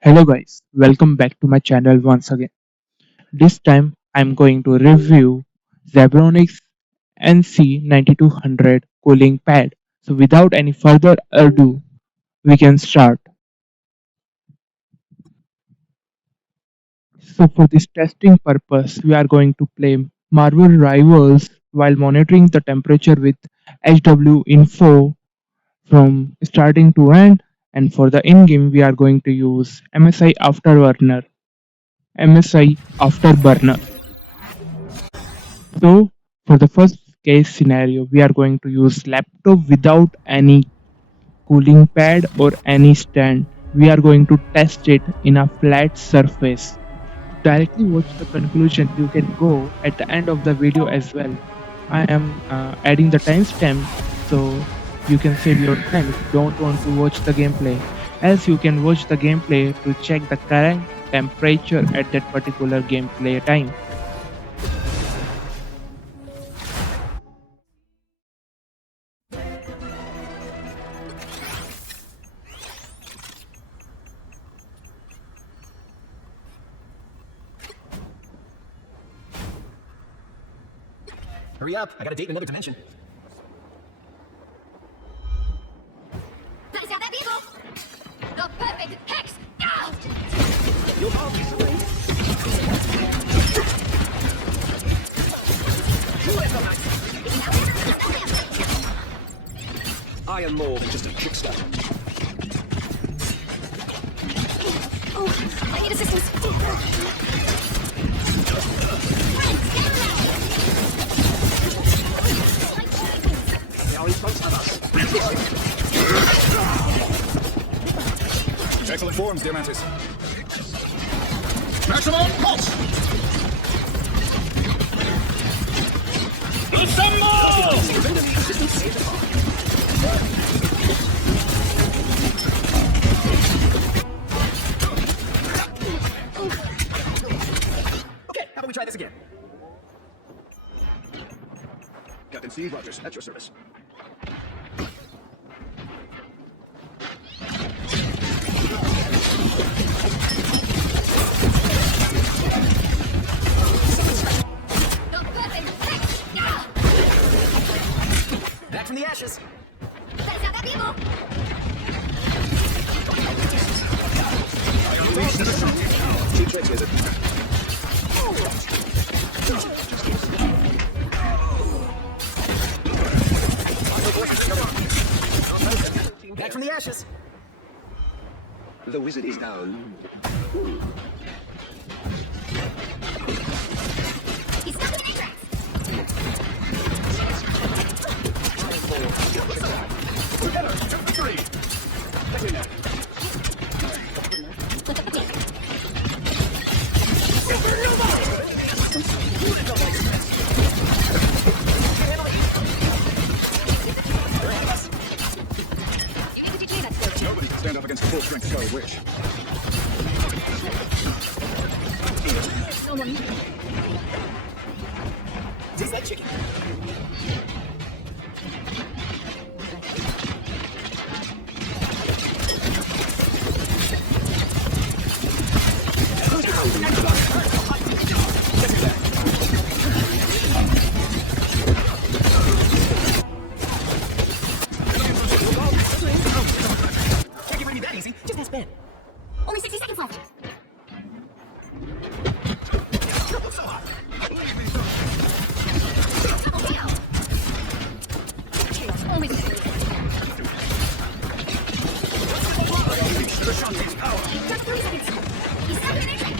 Hello guys, welcome back to my channel once again. This time I'm going to review Zebronics NC9200 cooling pad. So without any further ado, we can start. So for this testing purpose, we are going to play Marvel Rivals while monitoring the temperature with HWInfo from starting to end, and for the in-game we are going to use MSI Afterburner. So for the first case scenario, we are going to use laptop without any cooling pad or any stand. We are going to test it in a flat surface. To directly watch the conclusion, you can go at the end of the video as well. I am adding the timestamp so you can save your time if you don't want to watch the gameplay. Else you can watch the gameplay to check the current temperature at that particular gameplay time. Hurry up, I got a date in another dimension. That is how that people! The perfect hex! Now! You'll all be sorry. I am more than just a kickstarter. Oh, I need assistance. They are in front of us. Excellent forms, dear Mantis. Maximum pulse! Okay, how about we try this again? Captain Steve Rogers, at your service. The perfect hex! Now! Back from the ashes. That is how that people! Cheap tricks, is it? Back from the ashes. The wizard is down. He's stuck in the matrix! Nobody can stand up against a full-strength Scarlet Witch. Taste that chicken. Can't get ready that easy. Just spin. Only 60 seconds left! Only 60 seconds. Just 30 seconds! He's stuck in the matrix!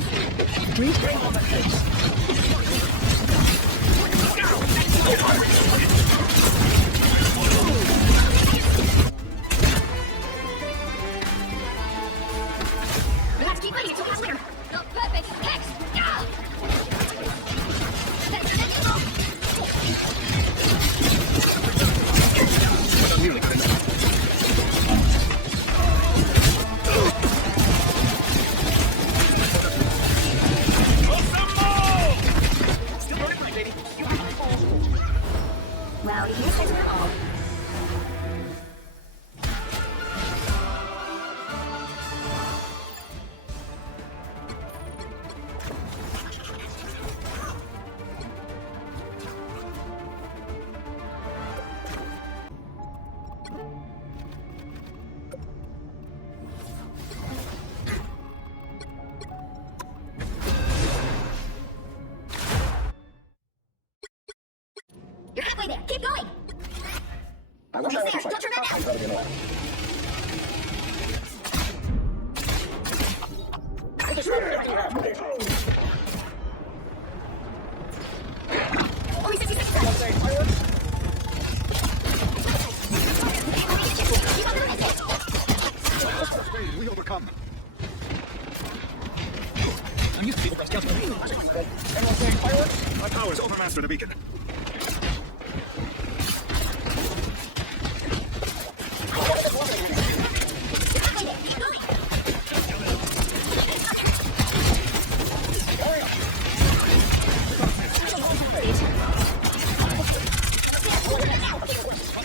We'll have to keep fighting until it's clear! The perfect hex! Now! That is how that people! Keep going. I wish I Almost was there. Don't turn back now. That'd be annoying. I just read everything you have. Only 60 seconds left. Keep on the We overcome. I'm used to people press just for me. Everyone saying fireworks? My powers overmaster the beacon.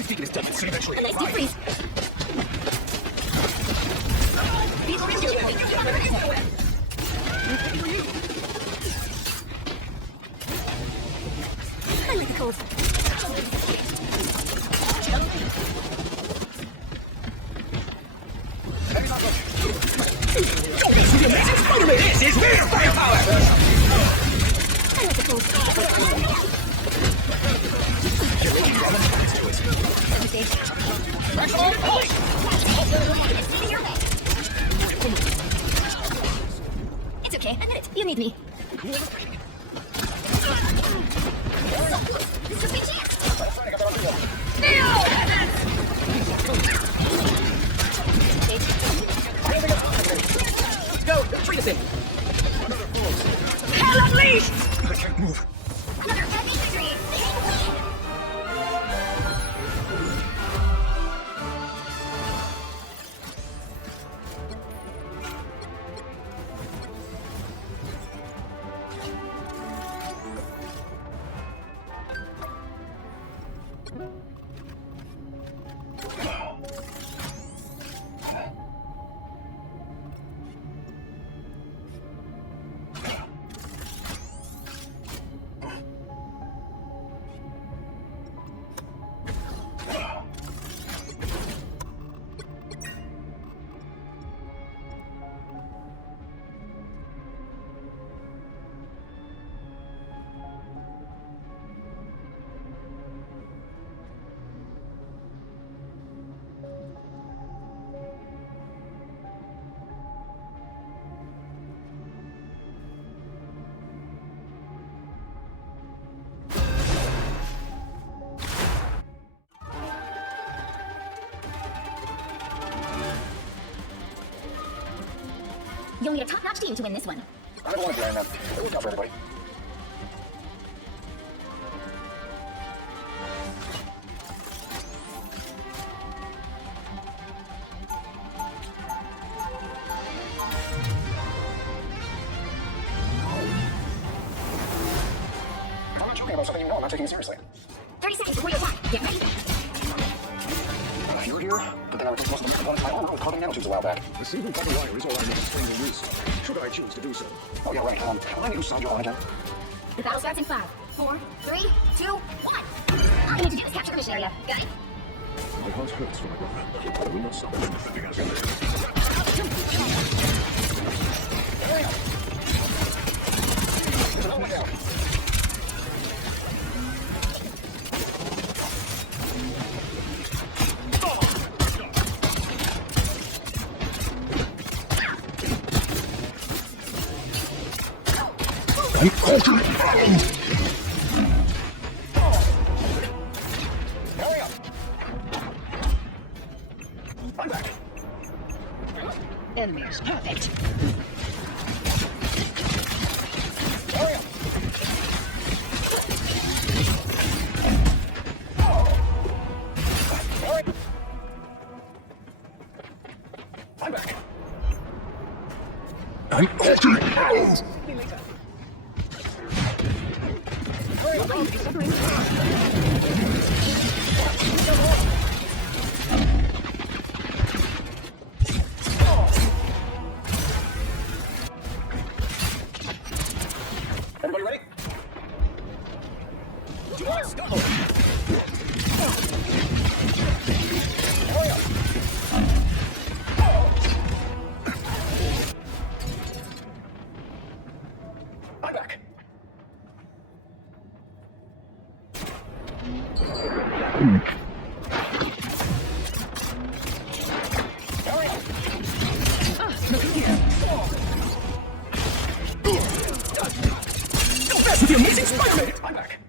Beacon is done. Soon eventually. A nice deep freeze. Vehicle rescue. Keep on the I like the cold. Spider-Man, this is real firepower! I like the cold. It's okay, admit it. You need me. This is a chance. Go! Treat us in! Hell unleashed! I can't move. Another heavy victory. You'll need a top-notch team to win this one. I don't want to be Iron Man. It worked out for everybody. I'm not joking about something you know. I'm not taking it seriously. 30 seconds before you attack. Get ready. You're here, but then I replaced most of the components of my armor with carbon nanotubes a while back. The single copper wire is all I need to explain the use, should I choose to do so. Oh, yeah, right. When I need to side you on again. The battle starts in 5, 4, 3, 2, 1. All you need to do is capture the mission area. Got it? My heart hurts for my brother. I will not stop defending Hurry up! I'm back. Enemies. Perfect. Hurry up! Hurry! I'm back. I'm altered! See you later. Everybody ready? Let's go! Hurry up! I'm back. That's the amazing Spider-Man! I'm back.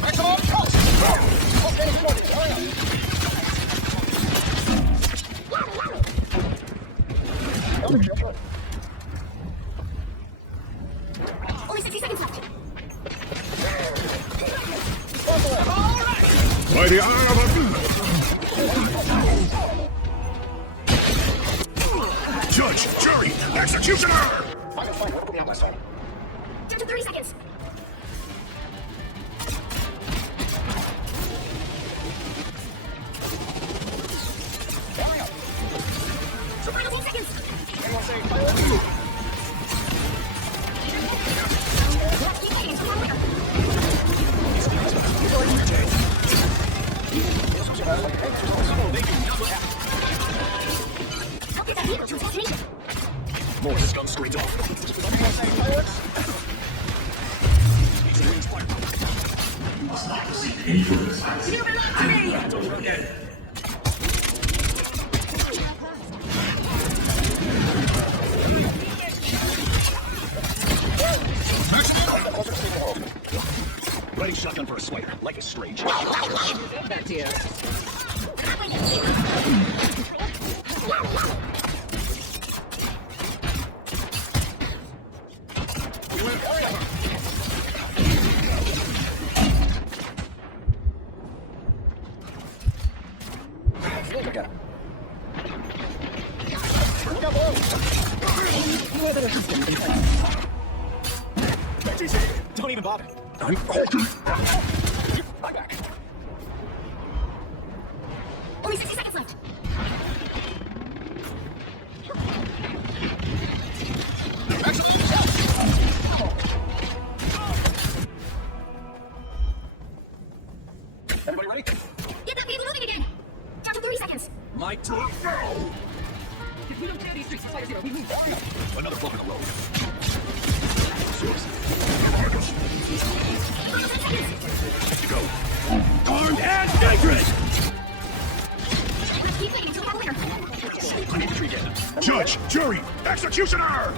Maximum pulse! Okay, hurry up. Only 60 seconds left. By the eye of a... Judge, jury, executioner! Fine, we're putting out my side. Down to 30 seconds. Hurry up. So 15 seconds. Anyone say fire? Keep waiting until I'm winner. Help get that vehicle to its destination. More just gun screens off. Anyone say fireworks? Ready shotgun for a swipe. Life is strange. Back to you. Don't even bother. I'm back. Only 60 seconds left. Everybody ready? Get that vehicle moving again. Down to 30 seconds. My turn. If we don't clear these streets, Fire Zero, we lose. Another bump in the road. Go. Armed and dangerous! Let's keep waiting until I'm winner. I'm infantry again. Judge, jury, executioner!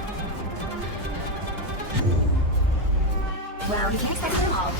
Well, you can't expect them all.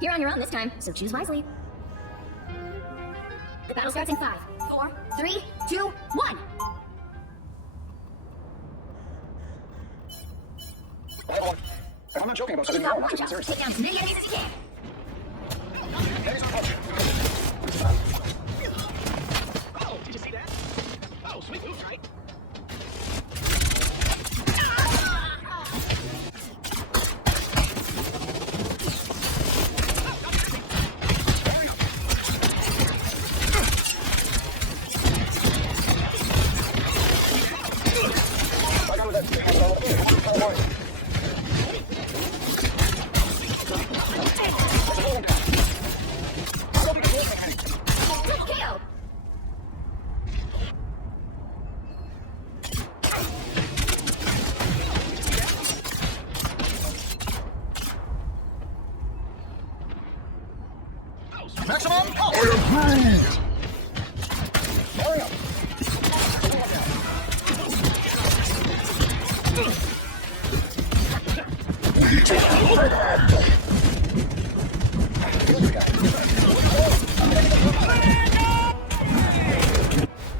You're on your own this time, so choose wisely. The battle starts in 5, 4, 3, 2, 1. I'm not joking about something. You've got I'm one just job. serious. Take down as many enemies as you can. Enemies on punch. Oh, did you see that? Oh, sweet move, right? I got that. Double KO. Maximum pulse! I approve! Hurry up!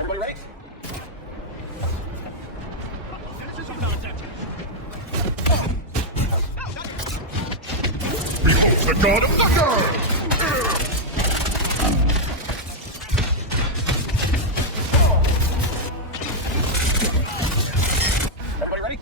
Everybody ready? Behold the god of thunder! Everybody ready?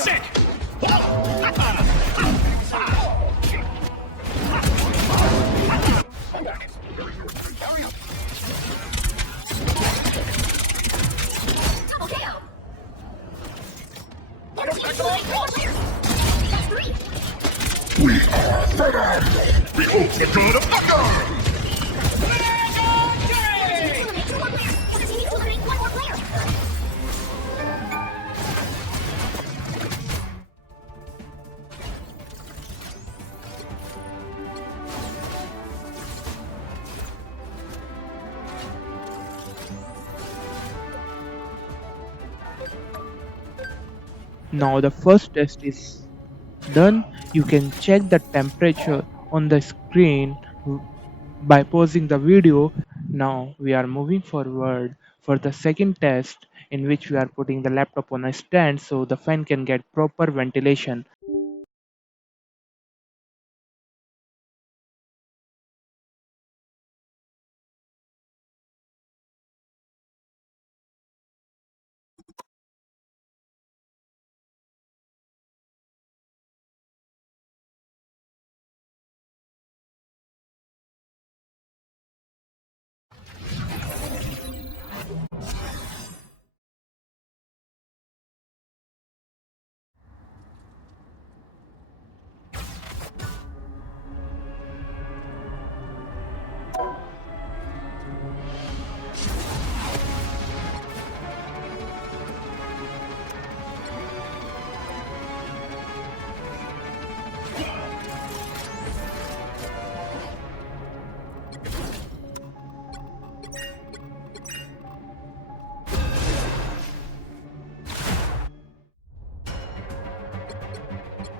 sick! I'm back. Hurry up. Double KO. I don't expect all. That's 3. The ultimate motherfucker! Eliminate 2 more players. Other team needs to eliminate 1 more player. Now the first test is done. You can check the temperature on the screen by pausing the video. Now we are moving forward for the second test, in which we are putting the laptop on a stand so the fan can get proper ventilation.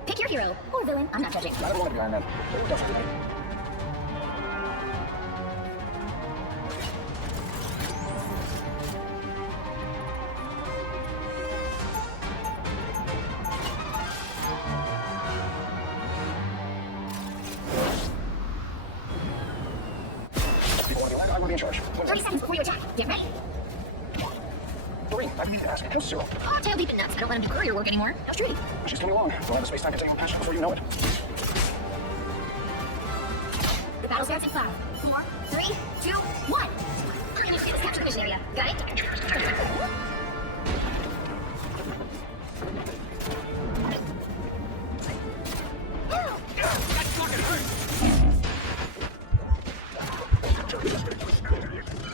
Pick your hero or villain. I'm not judging. Not everyone behind that. Definitely right. Before the attack, I will be in charge. 30 seconds before you attack. Get ready. Maureen, I didn't even ask. How's Zero? Oh, tail deep in nuts. I don't let him do courier work anymore. How's Trudy? She's coming along. We'll have a space-time continuum patch before you know it. The battle starts in 5, 4, 3, 2, 1. Our image is capture the mission area. Got it?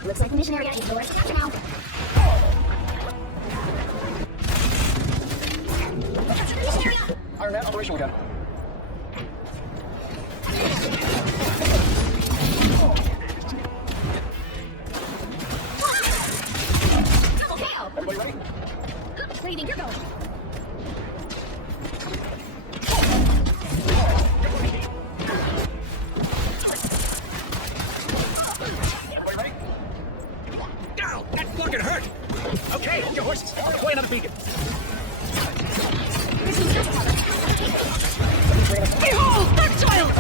Looks like the mission area is yours to capture now. Capture the mission area! Iron Man, operational again. Double KO! Everybody ready? Where do you think you're going? Everybody ready? Ow! That fucking hurt! Okay, hold your horses. Deploy another beacon. Behold, that child!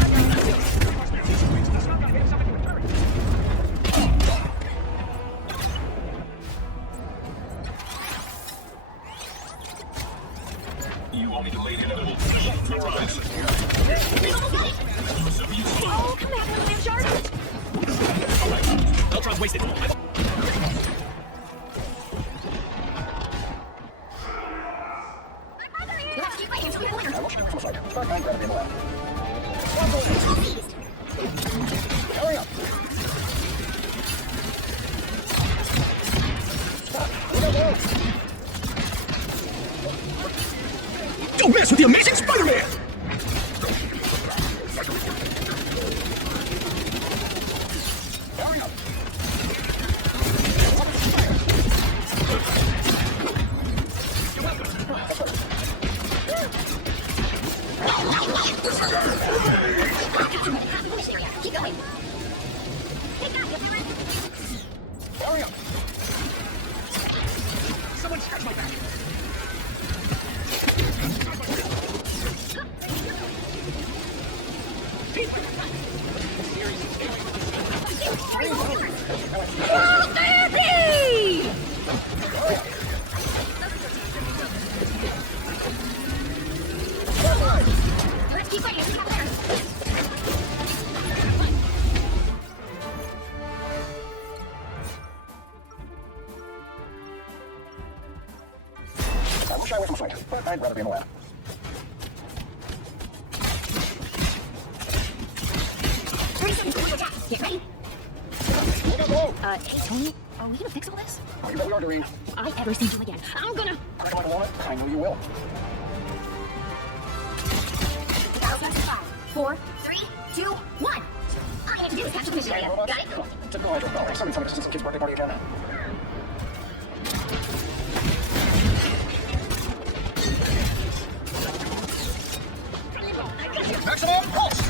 You want me to lay in a little horizon? Oh, come back, little man shark! Ultron's wasted. Let's keep fighting until we win. I will shoot from a side. Start and grab it in the lab. Seized. Hurry up! Don't mess with the amazing Spider-Man! Hurry up! Keep going. Take that, you villain. Hurry up! Someone scratch my back! Oh, therapy! keep fighting. Keep up there. I will shy away from a fight, but I'd rather be in the lab. 30 seconds before you attack. Get ready. Look out below! Hey, Tony, are we gonna fix all this? Oh, you bet we are doing. If I ever see you again, I'm gonna... I don't want it. I know you will. 5, 4, 3, 2, 1. All you have to do is capture the mission area. Got it? Typical hydro. Oh, somebody tell me this is a kid's birthday party again. Maximum pulse!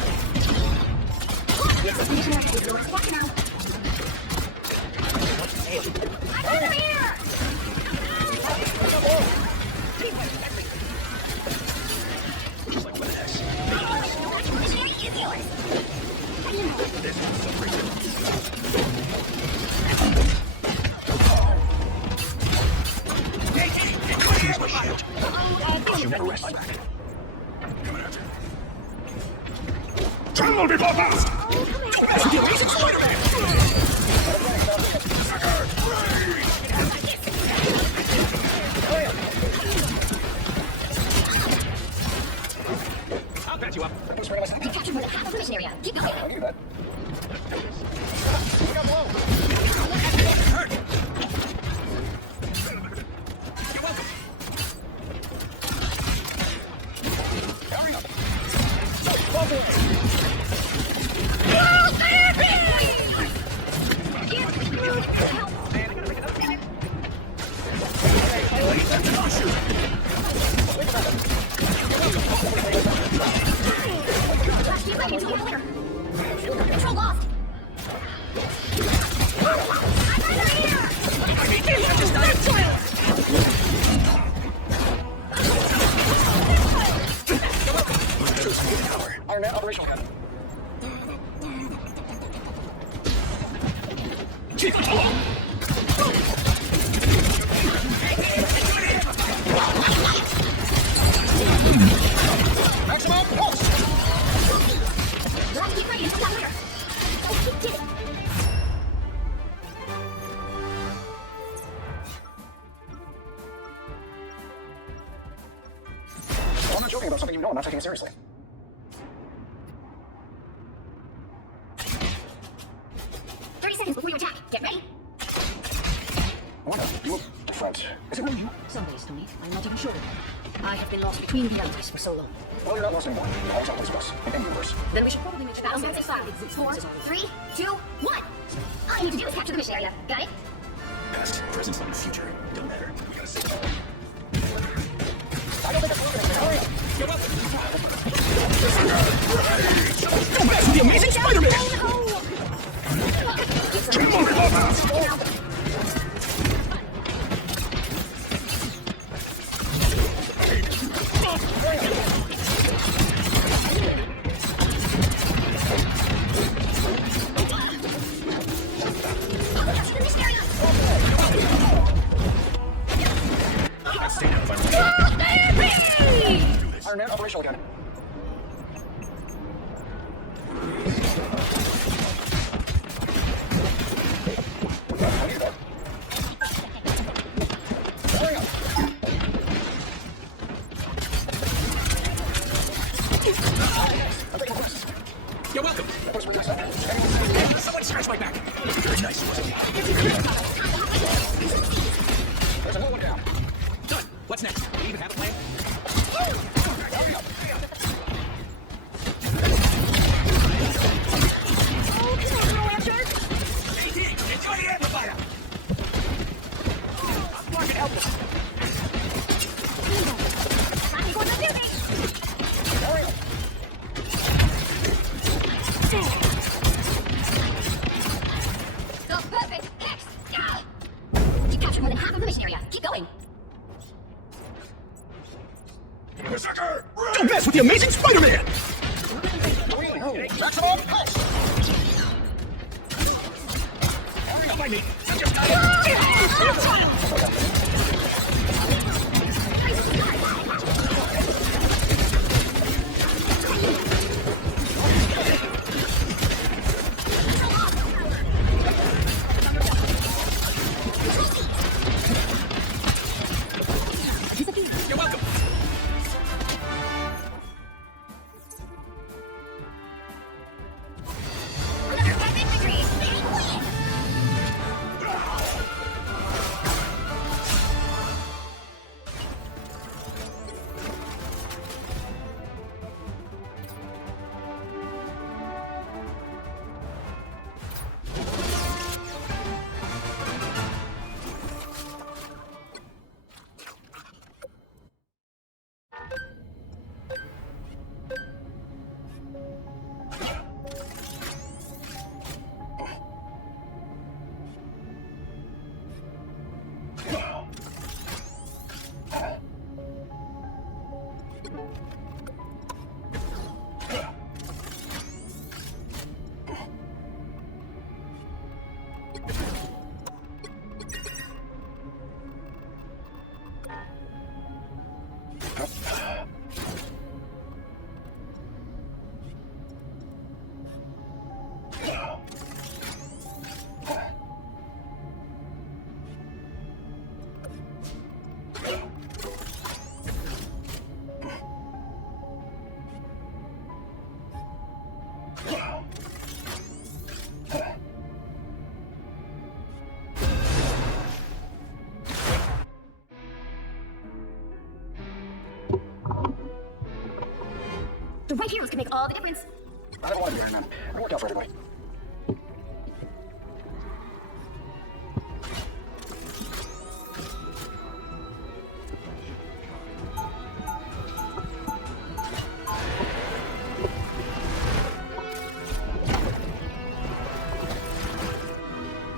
Yes, this mission area is yours. Watch now. I'm over here! Mission area is yours. You never rest. Tremble before blast! I'll patch you up. You captured more than half of the mission area. Keep going. I knew that. You're welcome. Keep fighting until you're clear. Control lost. I'm over here! Iron Man operational head. Maximum pulse! You'll have to keep fighting until you're clear. Oh, you did it. I'm not joking about something you know. I'm not taking it seriously. Seconds before you attack. Get ready. Wanda, you look different. Is it really you? Some days, Tony, I'm not even sure. I have been lost between realities for so long. Well, you're not lost anymore. You're always out space. In any universe. Then we should probably mention Battle Sense 5, 4, 3, 2, 1. All you need to do is capture the mission area. Got it? Past, present, and future. Don't matter. We gotta save it all. I don't think it's working. Hurry up! You're welcome. Don't mess with the amazing Spider-Man! Tremble before blast! Iron Man operational again. You're welcome. Someone scratch my back. Very nice, wasn't it? There's another one down. Done. What's next? Do you even have a plan? Enjoy the amplifier. I'm blocking helpless. Time for the duty! So perfect. X. Ah. You captured more than half of the mission area. Keep going. Berserker! Don't mess with the amazing Spider-Man! Maximum pulse! Don't mind me. The right heroes can make all the difference. I don't want to be Iron Man. I work out for everybody.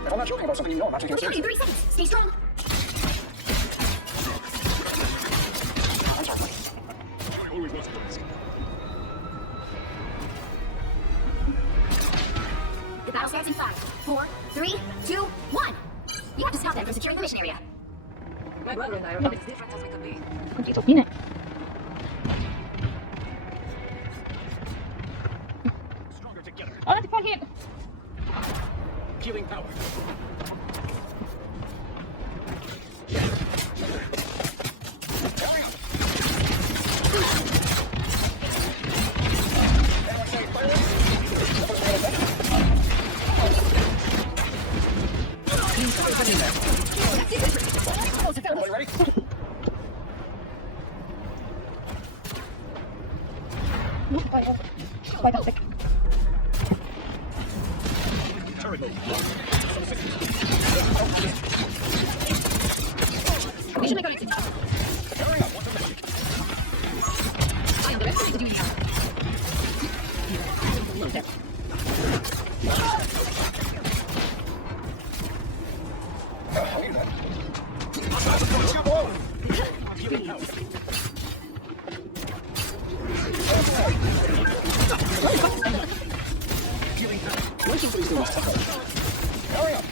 If I'm not joking about something, you know I'm not taking it We'll seriously. in 30 seconds. Stay strong. I'm sorry. I always wanted to ask. The battle starts in 5, 4, 3, 2, 1. You have to stop them from securing the mission area. My brother and I are not as different as we could be. Dito, yun eh. Stronger together. Oh, nagpagit! Healing power. Everybody ready? Turret move. We should make our exit. Hurry up. What's the message? I am the best to do it. I need that. Let's go below. Healing power. Healing power. Hurry up.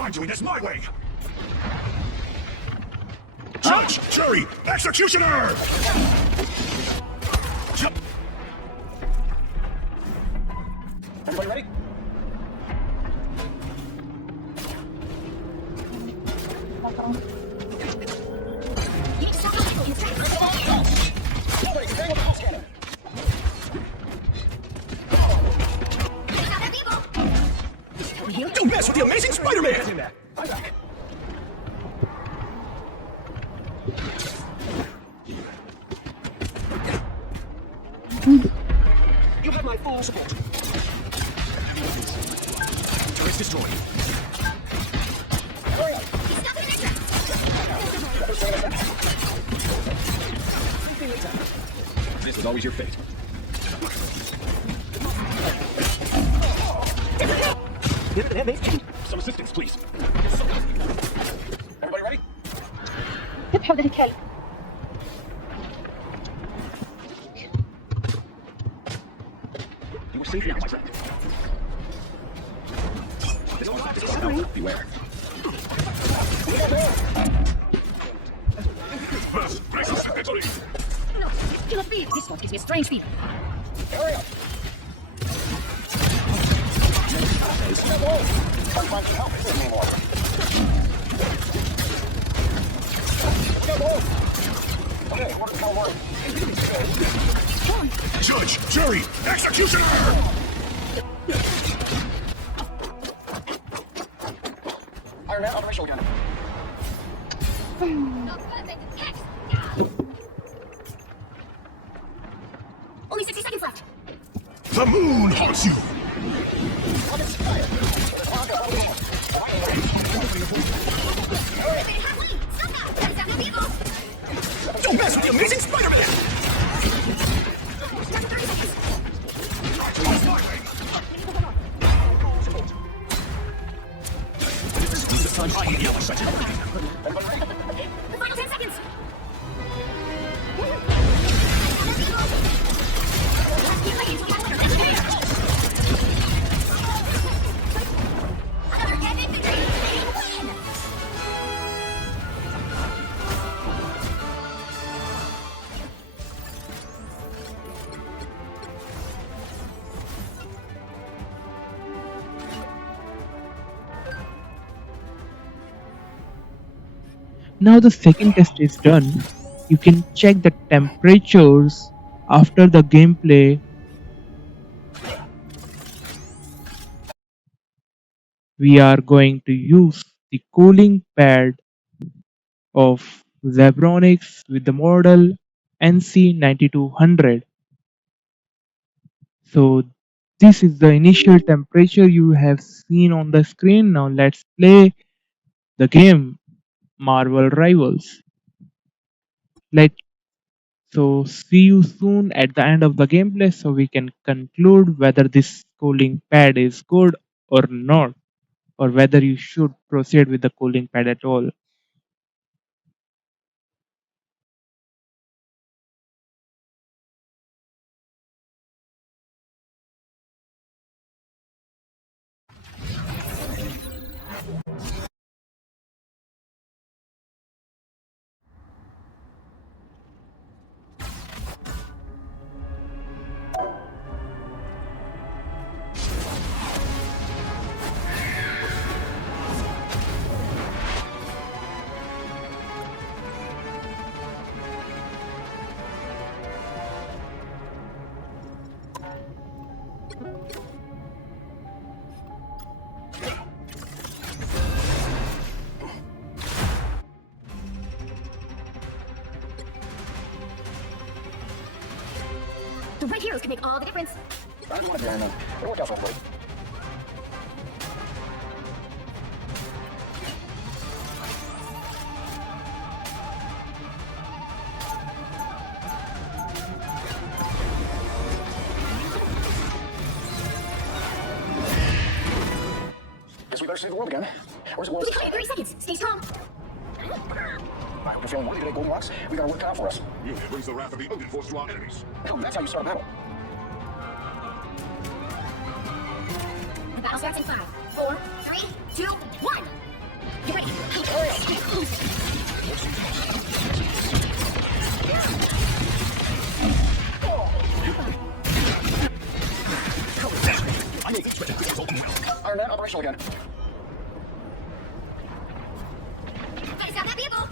I'm doing this my way. Judge, jury, executioner! Everybody ready? You need to stop the Nobody, stay with the pulse cannon. Stop their people. Don't mess with the amazing Spider-Man! I'm back. You have my full support. Turret's destroyed. Hurry up. Stop the next This was always your fate. Some assistance, please. Everybody ready? بتحاول تتكلم. You are safe now, my friend. This will happen. Beware. No, kill a speed. This one gives me a strange feeling. Hurry up. Can't find some help with anymore. Okay, what does that work? Judge, jury, executioner! Iron Man, operation again. Only 60 seconds left. The moon haunts you! Don't mess with the amazing Spider-Man! The final 10 seconds. Another epic victory. Win! Now the second test is done. You can check the temperatures after the gameplay. We are going to use the cooling pad of Zebronics with the model NC9200. So this is the initial temperature you have seen on the screen. Now let's play the game Marvel Rivals. Let So see you soon at the end of the gameplay so we can conclude whether this cooling pad is good or not, or whether you should proceed with the cooling pad at all. The red heroes can make all the difference. I don't want to be Iron Man. It'll work out for everybody. Guess we better save the world again. Where's the world? We can in 30 seconds. Stay calm. I hope you're feeling worthy today, Golden Rocks. We got our work cut out for us. Brings the wrath of the Odin force to our enemies. Oh, that's how you start a battle. The battle starts in 5, 4, 3, 2, 1. Get ready. I made each mission result well. Iron Man, operational again. Guys, got that vehicle.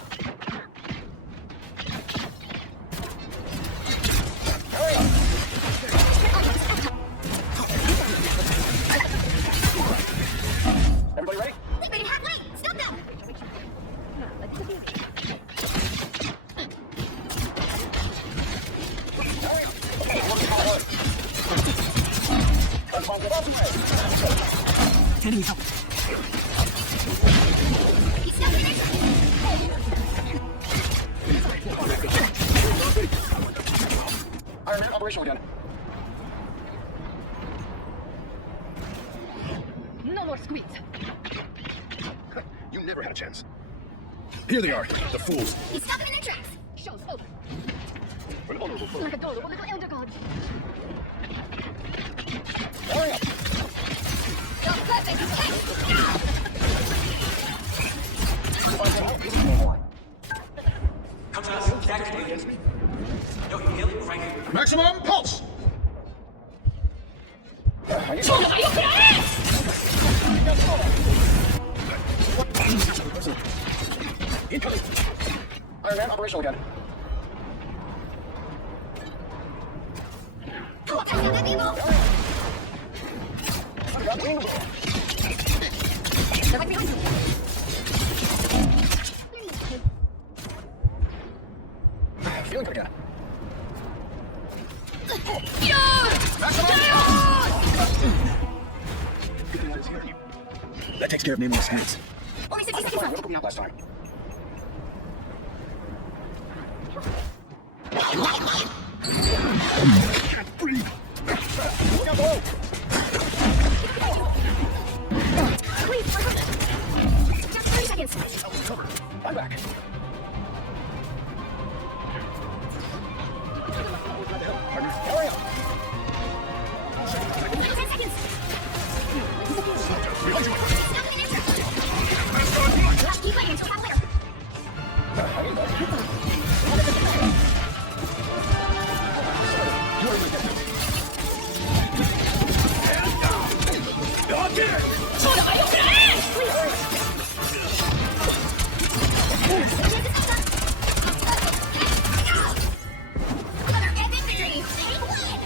Everybody ready? They made it halfway. Stop them. Enemy help. He's stuck in there. Iron Man, operational again. No more squeaks. You never had a chance. Here they are, the fools. He's stuck in their tracks. Show's over. An honorable foe. Like adorable little elder god. Hurry up. You're perfect. Maximum pulse. Incoming. Iron Man, operational again. Come on, guys, got that vehicle. They're right behind you. Feeling good again. That takes care of nameless heads. Only 60 seconds left. Put me out last time. Breathe. Look out below. Please, just 30 seconds. Cover. I'm back. Hurry up. 10 seconds. Keep fighting until half later. Another epic victory. Take one.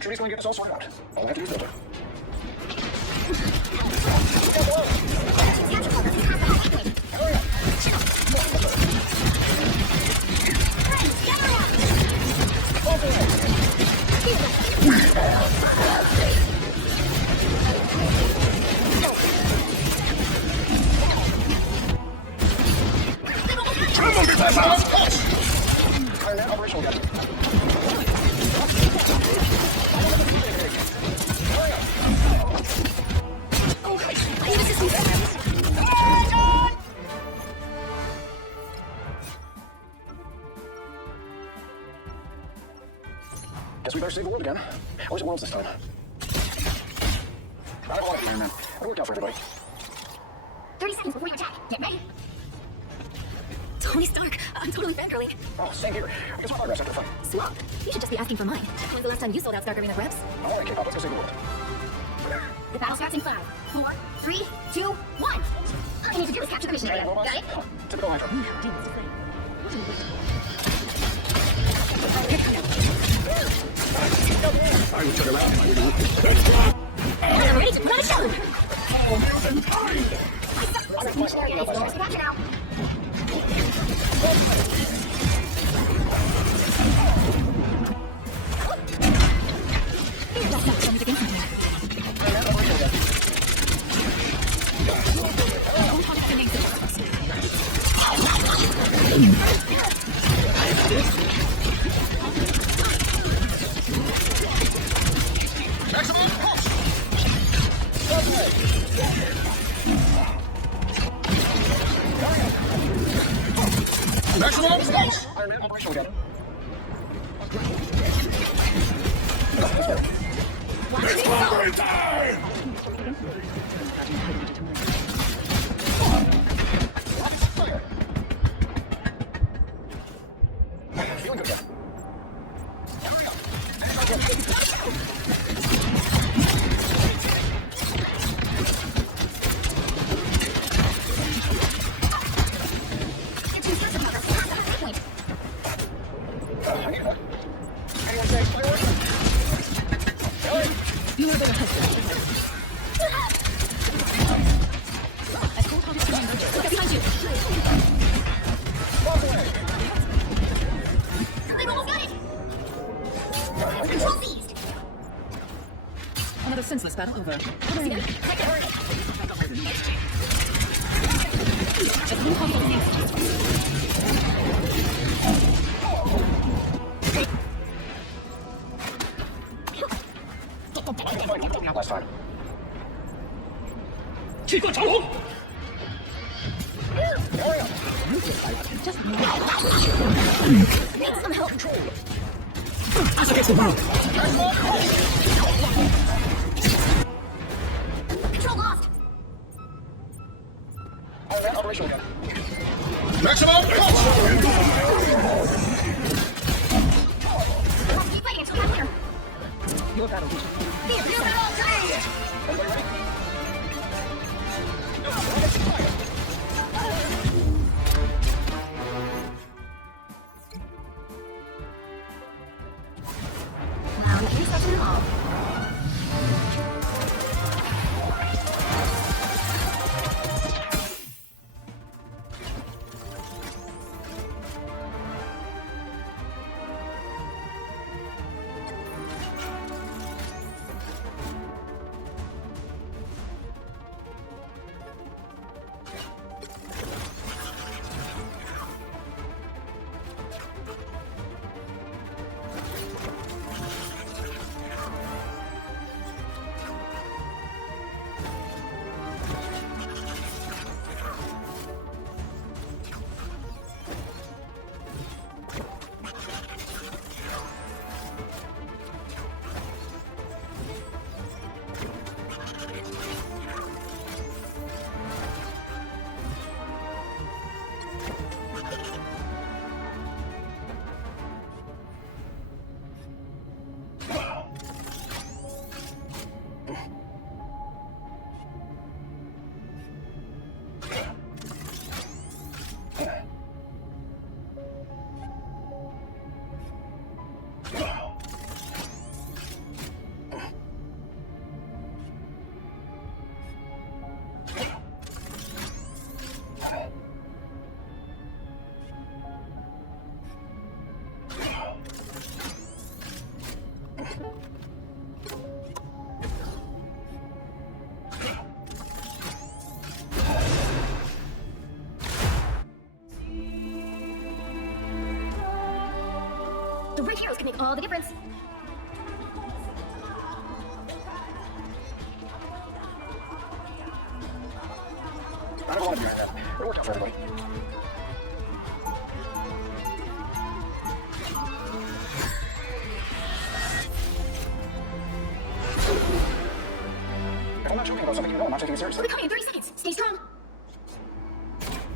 Trudy's going to get us all sorted out. All I have to do is filter. Iron Man operational again. Guess we better save the world again. Where's the world this time? I don't want it, Iron Man. I worked out for everybody. 30 seconds before you attack. Get ready. Tony Stark, I'm totally fangirling. Oh, same here. I guess my autographs after the fight. Swap. You should just be asking for mine. When's the last time you sold out Stark Arena reps? All right, K-pop, let's go save the world. The battle starts in 5, 4, 3, 2, 1. All you need to do is capture the mission area. Got it? Typical Hydra. I will check him out. I'm ready to put on a show. Capture now. Maximum space! Iron Man operational again. Explode die! Feeling good again. Anyone say fireworks? You are better husband. I told Thomas to remember. Look behind you. Walk away! They've almost got it. Control seized. Another senseless battle over. Just one console next. I didn't find you took me out last time. 气贯长龙， Hurry up! Just Need some help. Control lost. Iron Man operational again. Maximum Keep fighting until half later. your battle vision. Everybody ready? Now, the research involved. The right heroes can make all the difference. I don't want to be that. It worked out for everybody. If I'm not joking about something you know, I'm not taking it seriously. We'll be coming in 30 seconds. Stay strong.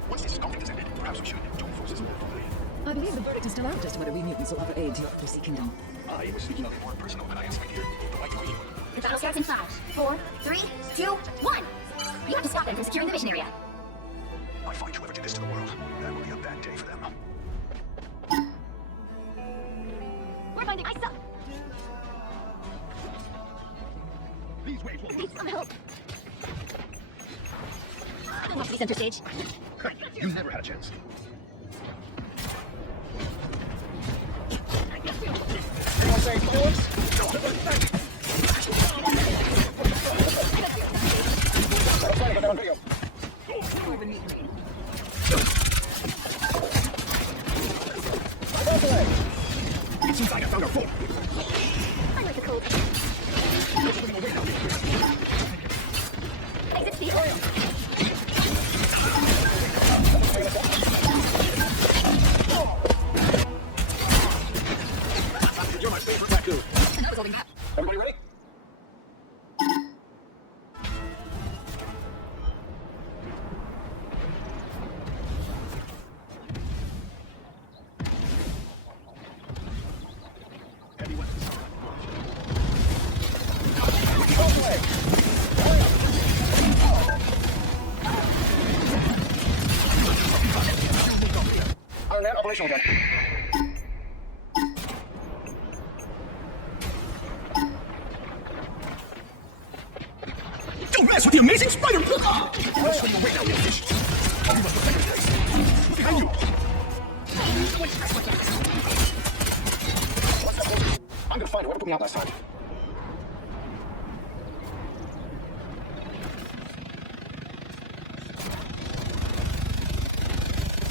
Once this conflict is ended, perhaps we should join forces more formally. I believe the verdict is still out as to whether we mutants will offer aid to your pussy kingdom. I was speaking of a more personal than I am speaking here. The White Queen. Your battle starts in 5, 4, 3, 2, 1. You have to stop them from securing the mission area. I find whoever did this to the world, that will be a bad day for them. We're finding ice up. Please wait. Need some help. I must be center stage. You never had a chance. Everyone say close. It seems like I found our foe. I like the cold. Exit speed. You're my favorite raccoon. That was holding. Everybody ready? Heavy weapons. On that, operational gun. Don't mess with the amazing spider! Let's swing away now, you fish! You must protect this place. Look behind you! I'm gonna find whoever put me out last time.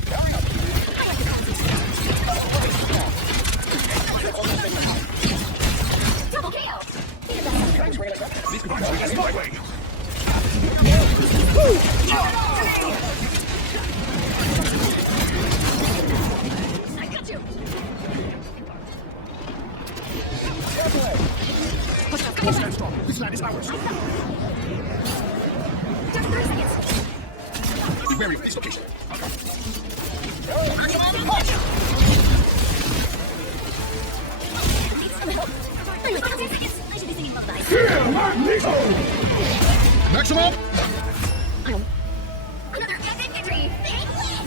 Hurry up! Double KO. Thanks, Raina. These could be my way. I got you. Let's stand strong. This land is ours. Just 30 seconds. Be wary of this location. Need some help. 30 seconds. I should be singing Love Dice. Maximum! Another epic victory. Big win.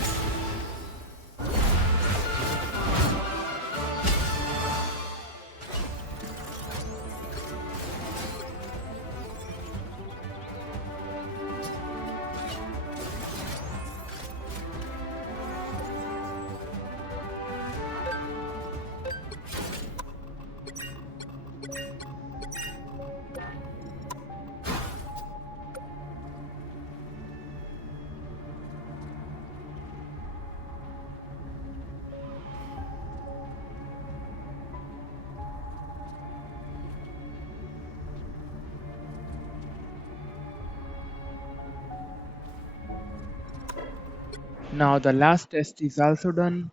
Now the last test is also done.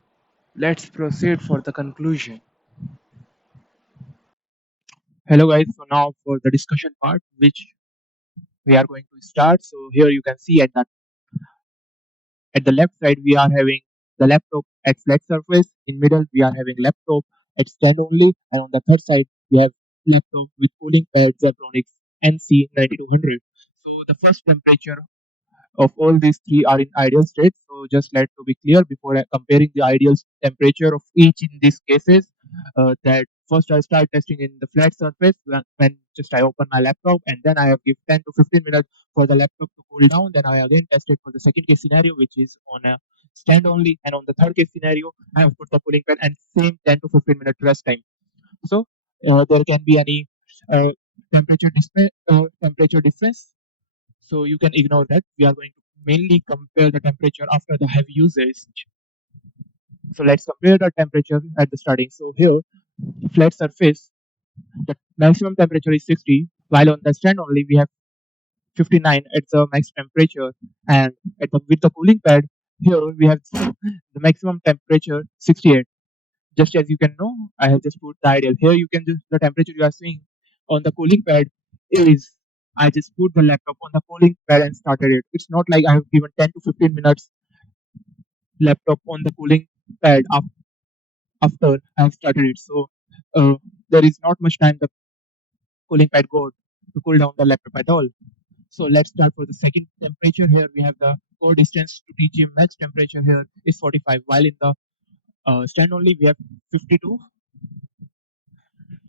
Let's proceed for the conclusion. Hello guys, so now for the discussion part which we are going to start. So here you can see at the left side we are having the laptop at flat surface. In middle we are having laptop at stand only, and on the third side we have laptop with cooling pad Zebronics NC9200. So the first temperature of all these three are in ideal state. So just let to be clear before comparing the ideal temperature of each in these cases, that first I start testing in the flat surface when just I open my laptop, and then I have give 10 to 15 minutes for the laptop to cool down. Then I again test it for the second case scenario, which is on a stand only, and on the third case scenario I have put the cooling pad and same 10 to 15 minute rest time. So there can be any temperature difference, so you can ignore that. We are going to mainly compare the temperature after the heavy usage. So let's compare the temperature at the starting. So here flat surface, the maximum temperature is 60, while on the stand only we have 59 at the max temperature, and with the cooling pad here we have the maximum temperature 68. Just as you can know, I have just put the ideal here. You can just the temperature you are seeing on the cooling pad is I just put the laptop on the cooling pad and started it. It's not like I have given 10 to 15 minutes laptop on the cooling pad after I have started it. So uh, there is not much time the cooling pad got to cool down the laptop at all. So let's start for the second temperature. Here we have the core distance to TG max temperature here is 45, while in the stand only we have 52,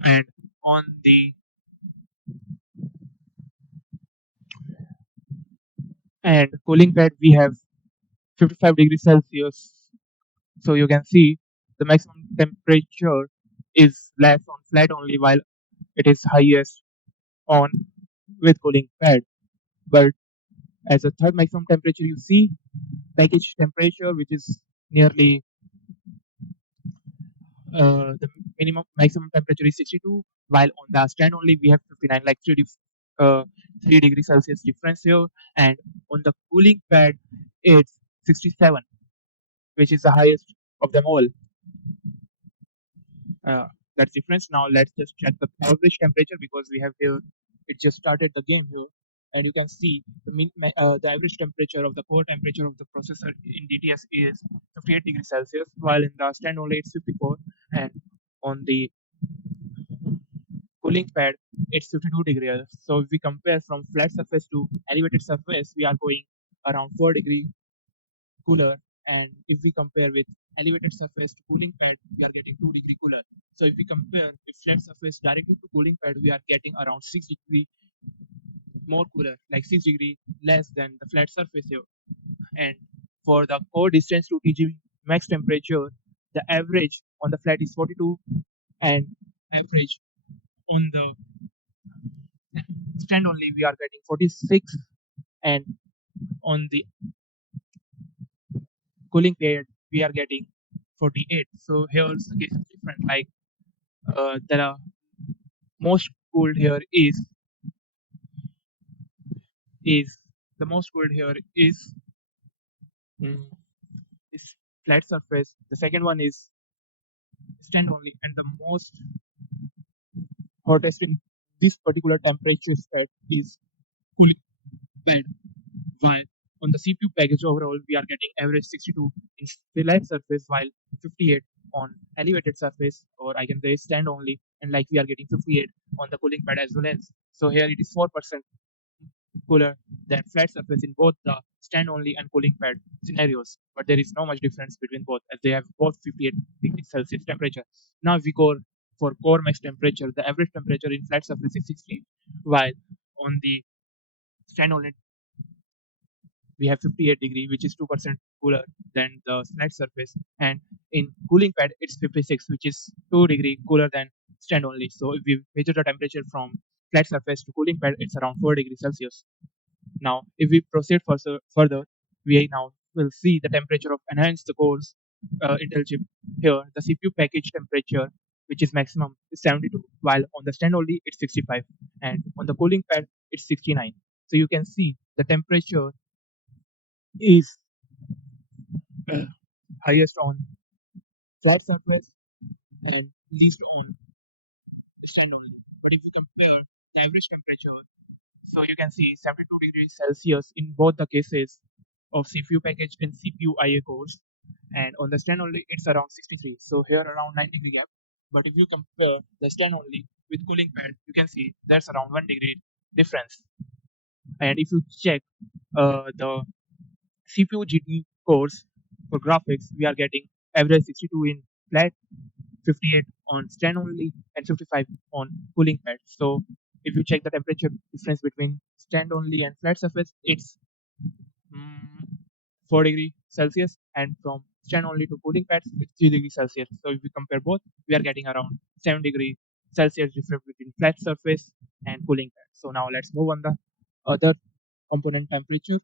and on the cooling pad we have 55 degrees Celsius. So you can see the maximum temperature is less on flat only, while it is highest on with cooling pad. But as a third maximum temperature, you see package temperature, which is nearly the minimum maximum temperature is 62, while on the stand only we have 59, like 3 degrees Celsius difference here, and on the cooling pad it's 67, which is the highest of them all. uh, that's difference. Now let's just check the average temperature, because we have here it just started the game here, and you can see the average temperature of the core temperature of the processor in DTS is 58 degrees Celsius, while in the stand only it's 54, and on the cooling pad it's 52 degrees. So if we compare from flat surface to elevated surface, we are going around 4 degree cooler, and if we compare with elevated surface to cooling pad, we are getting 2 degree cooler. So if we compare if flat surface directly to cooling pad, we are getting around 6 degree more cooler, like 6 degree less than the flat surface here. And for the core distance to TG max temperature, the average on the flat is 42, and average on the stand only we are getting 46, and on the cooling period we are getting 48. So here's the case is different. Like the most cooled here is the most cooled here mm, is flat surface. The second one is stand only, and the most hottest in this particular temperature set is cooling bed. While on the CPU package overall, we are getting average 62 in flat surface, while 58 on elevated surface, or I can say stand only, and like we are getting 58 on the cooling pad as well as. So here it is 4% cooler than flat surface in both the stand only and cooling pad scenarios. But there is no much difference between both, as they have both 58 degrees Celsius temperature. Now we go for core max temperature. The average temperature in flat surface is 60, while on the stand only we have 58 degree, which is 2% cooler than the flat surface, and in cooling pad it's 56, which is 2 degree cooler than stand only. So if we measure the temperature from flat surface to cooling pad, it's around 4 degrees Celsius. Now if we proceed further, we now will see the temperature of enhanced cores Intel chip. Here the CPU package temperature, which is maximum, is 72, while on the stand only it's 65, and on the cooling pad it's 69. So you can see the temperature is uh, highest on flat surface and least on stand only. But if you compare the average temperature, so you can see 72 degrees Celsius in both the cases of CPU package and CPU IA cores, and on the stand only it's around 63. So here around 9 degree gap. But if you compare the stand only with cooling pad, you can see there's around 1 degree difference. And if you check the CPU GT cores for graphics, we are getting average 62 in flat, 58 on stand only, and 55 on cooling pad. So if you check the temperature difference between stand only and flat surface, it's mm, 4 degree Celsius, and from stand only to cooling pads, it's 3 degrees Celsius. So if we compare both, we are getting around 7 degree Celsius difference between flat surface and cooling pad. So now let's move on the other component temperature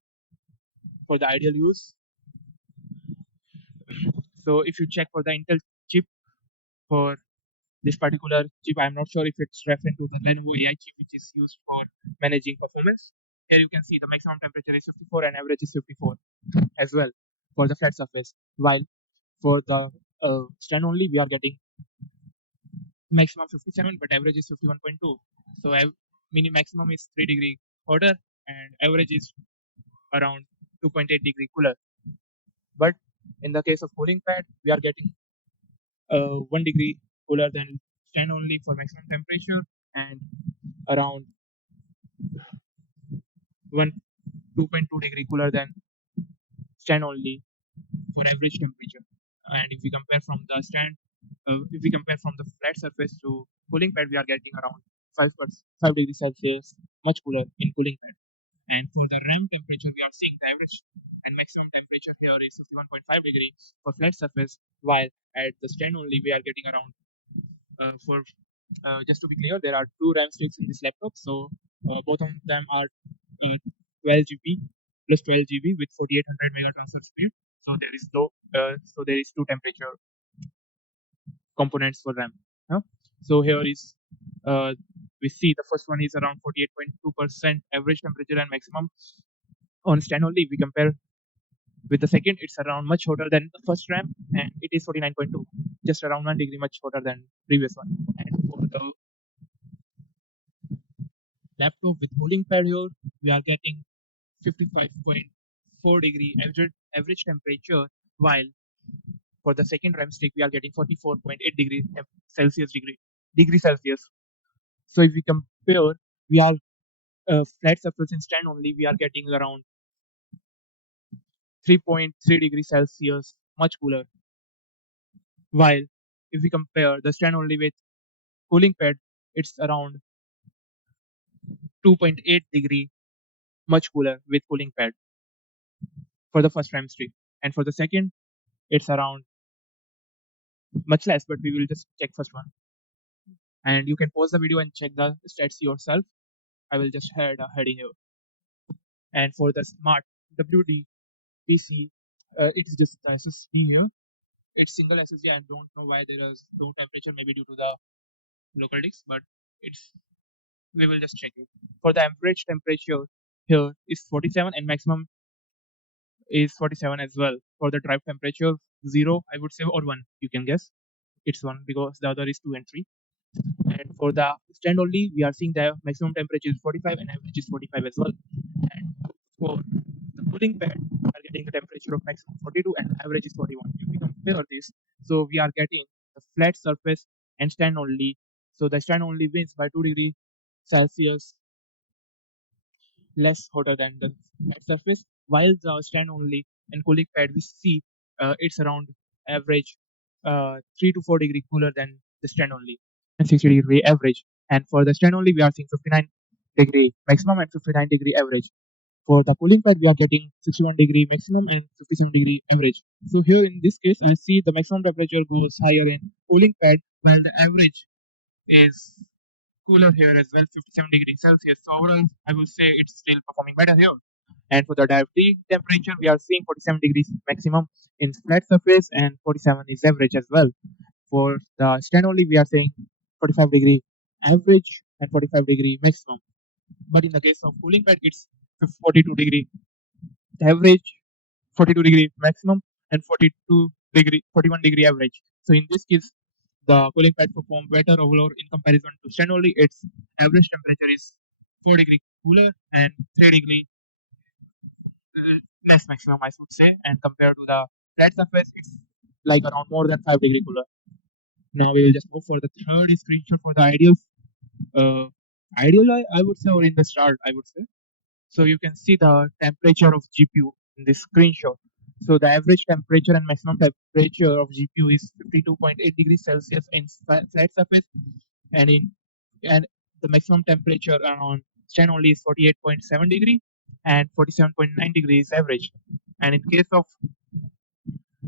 for the ideal use. So if you check for the Intel chip for This particular chip, I'm not sure if it's referring to the Lenovo AI chip, which is used for managing performance. Here you can see the maximum temperature is 54 and average is 54 as well for the flat surface. While for the stand only, we are getting maximum 57, but average is 51.2. So maximum is 3 degree hotter and average is around 2.8 degree cooler. But in the case of cooling pad, we are getting 1 degree cooler than stand only for maximum temperature and around 2.2 degree cooler than stand only for average temperature. And if we compare from the if we compare from the flat surface to cooling pad, we are getting around 5 degrees Celsius, much cooler in cooling pad. And for the RAM temperature, we are seeing the average and maximum temperature here is 51.5 degrees for flat surface, while at the stand only we are getting around for just to be clear, there are two RAM sticks in this laptop, so both of them are 12 GB plus 12 GB with 4800 mega transfer speed. So there is two temperature components for RAM. So here is we see the first one is around 48.2% average temperature and maximum on stand only. If we compare with the second, it's around much hotter than the first RAM, and it is 49.2, just around 1 degree much hotter than previous one. And for the laptop with cooling pad here, we are getting 55.4 degree average temperature, while for the second RAM stick we are getting 44.8 degree Celsius. So if we compare, we are flat surface in stand only, we are getting around 3.3 degrees Celsius, much cooler. While if we compare the stand only with cooling pad, it's around 2.8 degree, much cooler with cooling pad for the first RAM stick. And for the second, it's around much less, but we will just check first one. And you can pause the video and check the stats yourself. I will just add a heading here. And for the smart WD PC, it is just the SSD here. It's single SSD. I don't know why there is no temperature, maybe due to the local disk, but we will just check it. For the average temperature here is 47 and maximum is 47 as well. For the drive temperature, 0, I would say, or 1, you can guess. It's 1 because the other is 2 and 3. And for the stand only, we are seeing the maximum temperature is 45 and average is 45 as well. And for the cooling pad, we are getting the temperature of maximum 42 and average is 41. If we compare this, so we are getting the flat surface and stand only. So the stand only wins by 2 degrees Celsius less hotter than the flat surface, while the stand only and cooling pad we see it's around average 3 to 4 degree cooler than the stand only and 60 degree average. And for the stand only, we are seeing 59 degree maximum and 59 degree average. For the cooling pad, we are getting 61 degree maximum and 57 degree average. So here in this case, I see the maximum temperature goes higher in cooling pad, while the average is cooler here as well, 57 degrees Celsius. So overall, I will say it's still performing better here. And for the dive temperature, we are seeing 47 degrees maximum in flat surface and 47 is average as well. For the stand only, we are saying 45 degree average and 45 degree maximum. But in the case of cooling pad, it's 42 degree average, 42 degree maximum, and 41 degree average. So in this case, the cooling pad perform better overall in comparison to stand only. Its average temperature is 4 degree cooler and 3 degree less maximum, I should say. And compared to the flat surface, it's like around more than 5 degree cooler. Now we will just go for the third screenshot for the ideal, I would say, or in the start, I would say. So you can see the temperature of GPU in this screenshot. So the average temperature and maximum temperature of GPU is 52.8 degrees Celsius in flat surface, and the maximum temperature on stand only is 48.7 degree and 47.9 degrees average. And in case of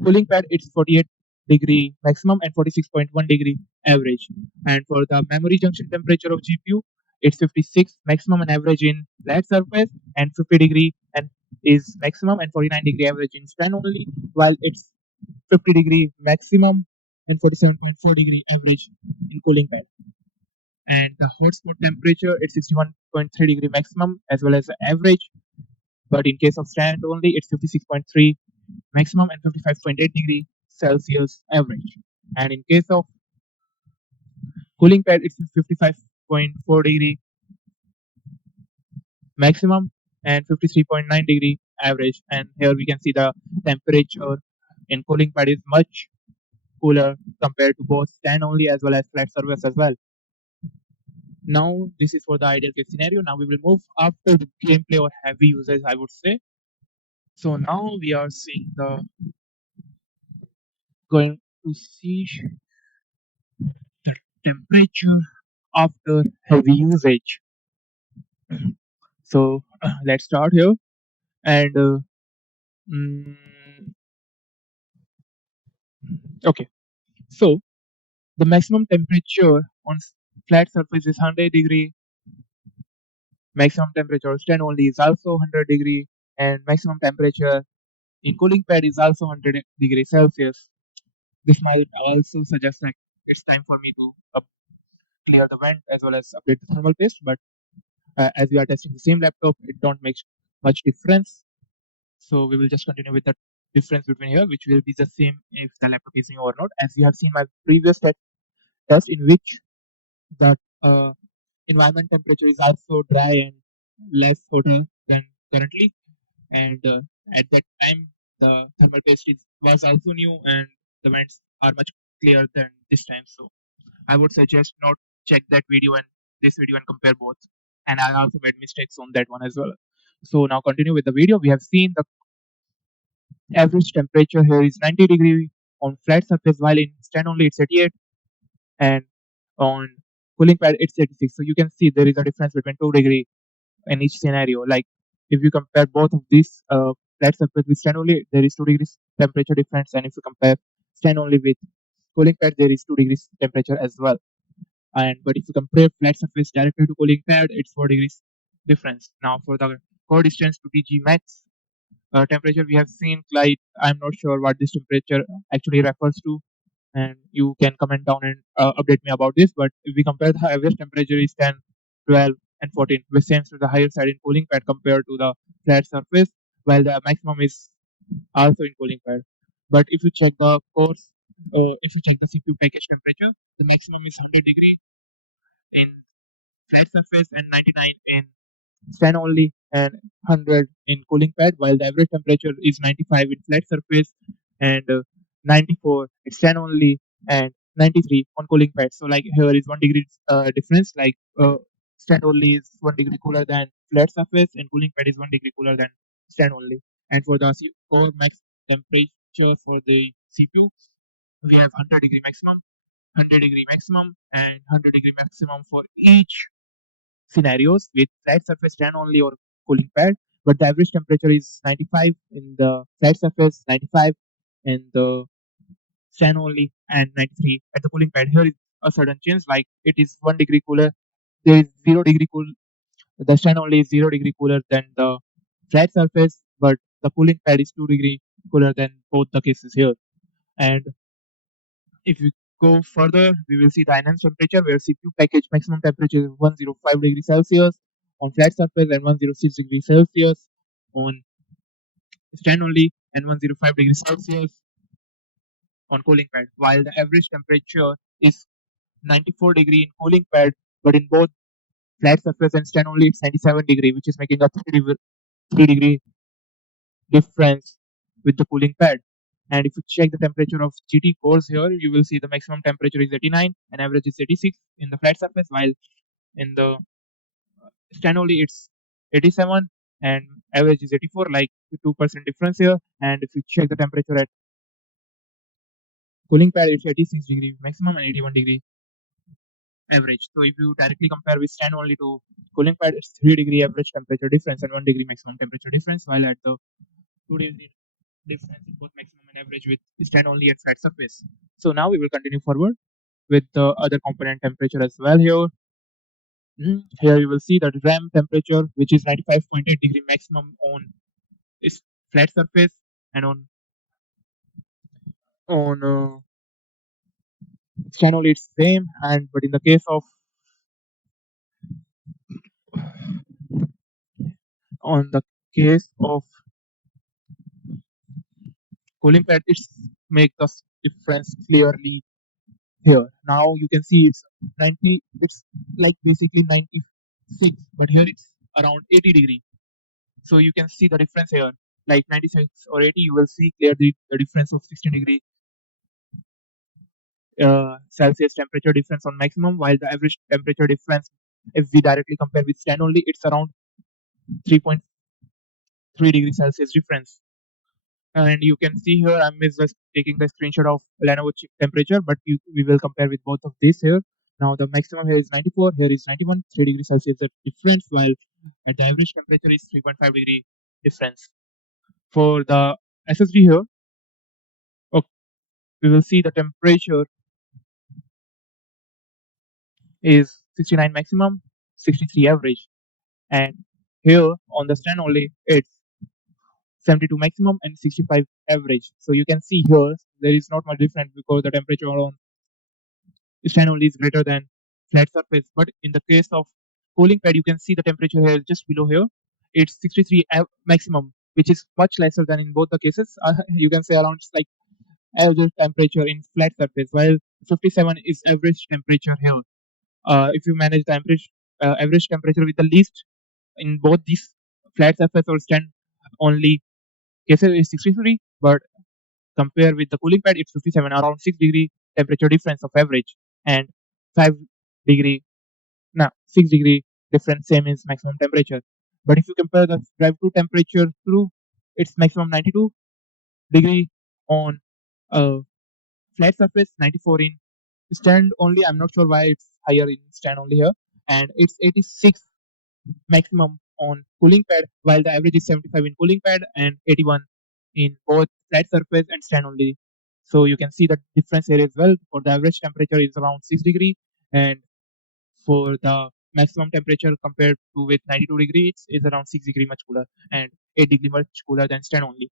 cooling pad, it's 48 degree maximum and 46.1 degree average. And for the memory junction temperature of GPU, it's 56 maximum and average in flat surface and 50 degree and is maximum and 49 degree average in stand only, while it's 50 degree maximum and 47.4 degree average in cooling pad. And the hotspot temperature it's 61.3 degree maximum as well as the average. But in case of stand only, it's 56.3 maximum and 55.8 degree Celsius average. And in case of cooling pad, it's 55.4 degree maximum and 53.9 degree average. And here we can see the temperature in cooling pad is much cooler compared to both stand only as well as flat surface as well. Now this is for the ideal case scenario. Now we will move after the gameplay or heavy usage, I would say. So now we are seeing the going to see the temperature after heavy usage. So let's start here. And mm, okay, so the maximum temperature on flat surface is 100 degree. Maximum temperature on stand only is also 100 degree, and maximum temperature in cooling pad is also 100 degrees Celsius. This might also suggest that it's time for me to clear the vent as well as update the thermal paste. But as we are testing the same laptop, it don't make much difference. So we will just continue with the difference between here, which will be the same if the laptop is new or not. As you have seen my previous test in which the environment temperature is also dry and less hotter than currently. And at that time, the thermal paste was also new and the vents are much clearer than this time. So I would suggest not check that video and this video and compare both. And I also made mistakes on that one as well. So now continue with the video. We have seen the average temperature here is 90 degree on flat surface, while in stand only it's 88, and on cooling pad it's 86. So you can see there is a difference between 2 degree in each scenario. Like if you compare both of these flat surface with stand only, there is 2 degrees temperature difference, and if you compare stand only with cooling pad, there is 2 degrees temperature as well. And but if you compare flat surface directly to cooling pad, it's 4 degrees difference. Now for the core distance to TG max temperature, we have seen like I'm not sure what this temperature actually refers to, and you can comment down and update me about this. But if we compare the average temperature is 10, 12, and 14, which seems to the higher side in cooling pad compared to the flat surface, while the maximum is also in cooling pad. But if you check the cores, if you check the CPU package temperature, the maximum is 100 degree in flat surface and 99 in stand only and 100 in cooling pad, while the average temperature is 95 in flat surface and 94 in stand only and 93 on cooling pad. So like here is 1 degree difference. Like stand only is 1 degree cooler than flat surface and cooling pad is 1 degree cooler than stand only. And for the core max temperature for the CPU, we have 100 degree maximum, 100 degree maximum, and 100 degree maximum for each scenarios with flat surface stand only or cooling pad, but the average temperature is 95 in the flat surface, 95 in the stand only, and 93 at the cooling pad. Here is a sudden change, like it is 1 degree cooler. There is 0 degree cool. The stand only is 0 degree cooler than the flat surface, but the cooling pad is 2 degree cooler than both the cases here. And if we go further, we will see the enhanced temperature where CPU package maximum temperature is 105 degrees Celsius on flat surface and 106 degrees Celsius on stand only and 105 degrees Celsius on cooling pad, while the average temperature is 94 degree in cooling pad, but in both flat surface and stand only it's 97 degree, which is making a 3 degree difference with the cooling pad. And if you check the temperature of GT cores here, you will see the maximum temperature is 89 and average is 86 in the flat surface, while in the stand only it's 87 and average is 84, like 2% difference here. And if you check the temperature at cooling pad, it's 86 degree maximum and 81 degree average. So if you directly compare with stand only to cooling pad, it's 3 degree average temperature difference and 1 degree maximum temperature difference, while at the 2 degree difference in both maximum and average with stand only and flat surface. So now we will continue forward with the other component temperature as well here. Here you will see that RAM temperature, which is 95.8 degree maximum on is flat surface and on stand only it's same, and but in the case of on the case of cooling pad, it's make the difference clearly here. Now you can see it's 90, it's like basically 96, but here it's around 80 degree. So you can see the difference here, like 96 or 80, you will see clearly the difference of 16 degree Celsius temperature difference on maximum, while the average temperature difference, if we directly compare with stand only, it's around 3.3 degree Celsius difference. And you can see here, I'm just taking the screenshot of Lenovo chip temperature, but we will compare with both of these here. Now the maximum here is 94, here is 91, 3 degrees Celsius difference, while at the average temperature is 3.5 degree difference. For the SSD here, okay, we will see the temperature is 69 maximum, 63 average, and here on the stand only it's 72 maximum and 65 average. So you can see here there is not much difference because the temperature on stand only is greater than flat surface. But in the case of cooling pad, you can see the temperature here just below here. It's 63 maximum, which is much lesser than in both the cases. You can say around like average temperature in flat surface, while 57 is average temperature here. If you manage the average temperature with the least in both these flat surface or stand only cases is 63, but compare with the cooling pad, it's 57, around 6 degree temperature difference of average, and 5 degree, no, 6 degree difference, same as maximum temperature. But if you compare the drive to temperature through, it's maximum 92 degree on a flat surface, 94 in stand only. I'm not sure why it's higher in stand only here, and it's 86 maximum on cooling pad, while the average is 75 in cooling pad and 81 in both flat surface and stand only. So you can see the difference here as well. For the average temperature is around 6 degree, and for the maximum temperature compared to with 92 degrees is around 6 degree much cooler, and 8 degree much cooler than stand only.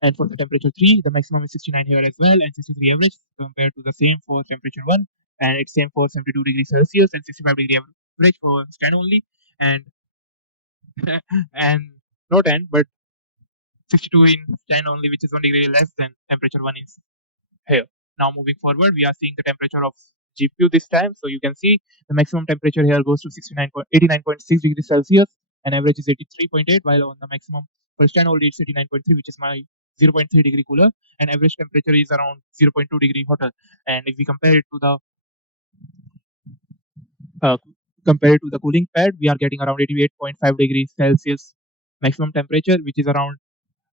And for the temperature 3, the maximum is 69 here as well, and 63 average compared to the same for temperature 1, and it's same for 72 degrees Celsius and 65 degree average for stand only, and and not 10 but 62 in stand only, which is 1 degree less than temperature 1 is here. Now moving forward, we are seeing the temperature of GPU this time. So you can see the maximum temperature here goes to 89.6 degrees Celsius, and average is 83.8, while on the maximum for stand only it's 89.3, which is my 0.3 degree cooler, and average temperature is around 0.2 degree hotter. And if we uh, compare it to the cooling pad, we are getting around 88.5 degrees Celsius maximum temperature, which is around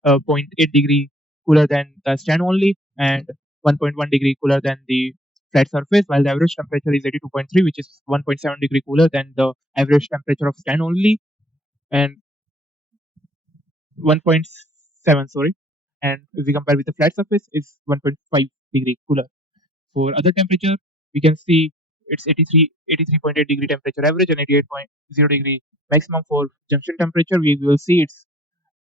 zero point 0.8 degree cooler than the stand only, and 1.1 degree cooler than the flat surface, while the average temperature is 82.3, which is 1.7 degree cooler than the average temperature of stand only, and 1.7, sorry. And if we compare with the flat surface, it's 1.5 degree cooler. For other temperature, we can see it's 83.8 degree temperature average and 88.0 degree maximum. For junction temperature, we will see it's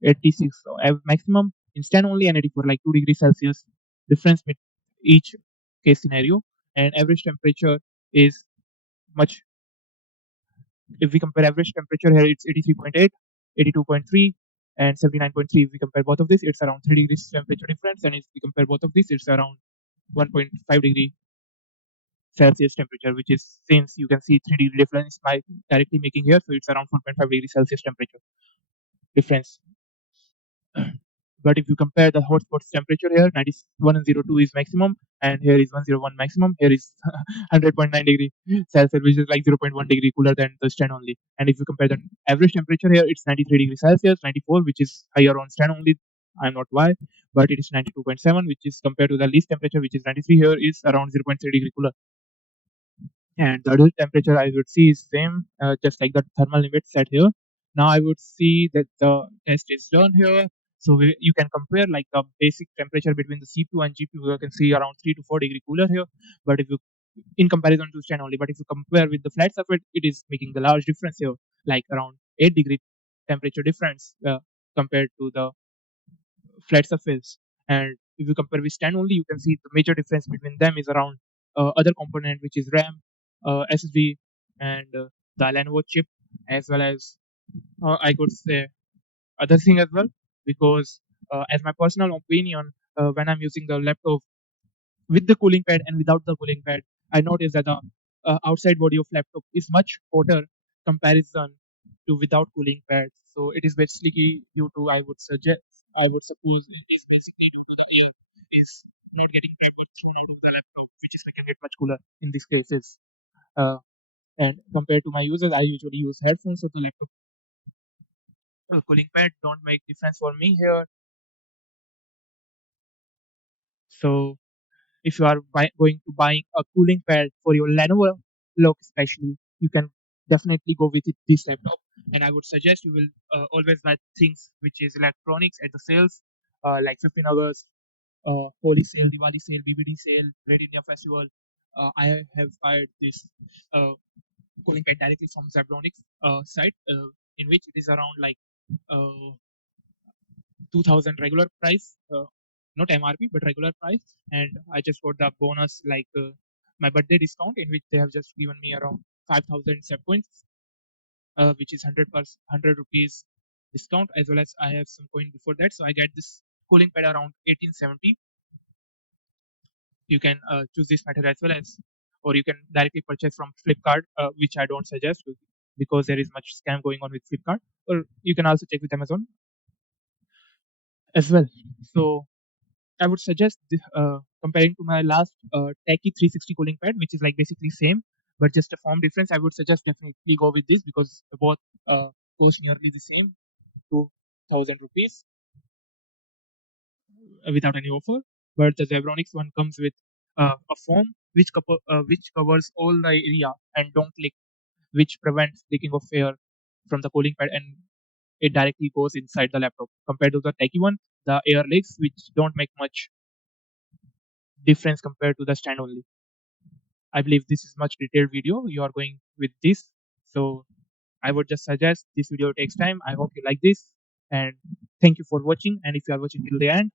86 maximum instant only, and 84 like 2 degrees Celsius difference with each case scenario. And average temperature is much, if we compare average temperature here, it's 83.8, 82.3, and 79.3. If we compare both of these, it's around 3 degrees temperature difference, and if we compare both of these, it's around 1.5 degree Celsius temperature, which is, since you can see 3 degree difference by directly making here, so it's around 4.5 degrees Celsius temperature difference. But if you compare the hotspot's temperature here, 91 and 02 is maximum, and here is 101 maximum. Here is 100.9 degree Celsius, which is like 0.1 degree cooler than the stand only. And if you compare the average temperature here, it's 93 degrees Celsius, 94, which is higher on stand only. I'm not why, but it is 92.7, which is compared to the least temperature, which is 93 here, is around 0.3 degree cooler. And the adult temperature I would see is same, just like the thermal limit set here. Now I would see that the test is done here. So you can compare like the basic temperature between the CPU and GPU. You can see around 3 to 4 degree cooler here. But if you, in comparison to stand only, but if you compare with the flat surface, it is making the large difference here, like around 8 degree temperature difference compared to the flat surface. And if you compare with stand only, you can see the major difference between them is around other component, which is RAM, SSD, and the Lenovo chip, as well as I could say other thing as well. Because as my personal opinion, when I'm using the laptop with the cooling pad and without the cooling pad, I noticed that the outside body of laptop is much hotter comparison to without cooling pad. So it is basically due to, I would suppose it is basically due to the air is not getting trapped or thrown out of the laptop, which is making it much cooler in these cases. Uh, and compared to my users, I usually use headphones, so the laptop cooling pad don't make difference for me here. So if you are going to buying a cooling pad for your Lenovo LOQ especially, you can definitely go with this laptop. And I would suggest you will always buy things which is electronics at the sales, like 15 August, Holi sale, Diwali sale, BBD sale, Great India Festival. I have bought this uh, cooling pad directly from Zebronics site, in which it is around like uh, 2000 regular price, not MRP but regular price, and I just got the bonus like my birthday discount, in which they have just given me around 5000 set points, which is 100 rupees discount, as well as I have some coin before that, so I get this cooling pad around 1870. You can choose this method as well as, or you can directly purchase from Flipkart, which I don't suggest because there is much scam going on with Flipkart, or you can also check with Amazon as well. So I would suggest comparing to my last Techie 360 cooling pad, which is like basically same but just a form difference. I would suggest definitely go with this because both cost nearly the same, 2000 rupees without any offer. But the Zebronics one comes with a foam which covers all the area and don't leak, which prevents leaking of air from the cooling pad, and it directly goes inside the laptop. Compared to the Techie one, the air leaks, which don't make much difference compared to the stand only. I believe this is much detailed video. You are going with this. So I would just suggest this video takes time. I hope you like this, and thank you for watching. And if you are watching till the end,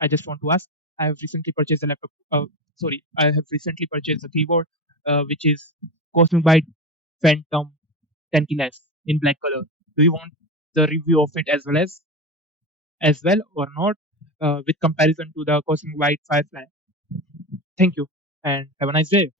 I just want to ask, I have recently purchased a laptop. I have recently purchased a keyboard, which is Cosmic Byte Phantom 10 keyless in black color. Do you want the review of it as well or not, with comparison to the Cosmic Byte Firefly? Thank you and have a nice day.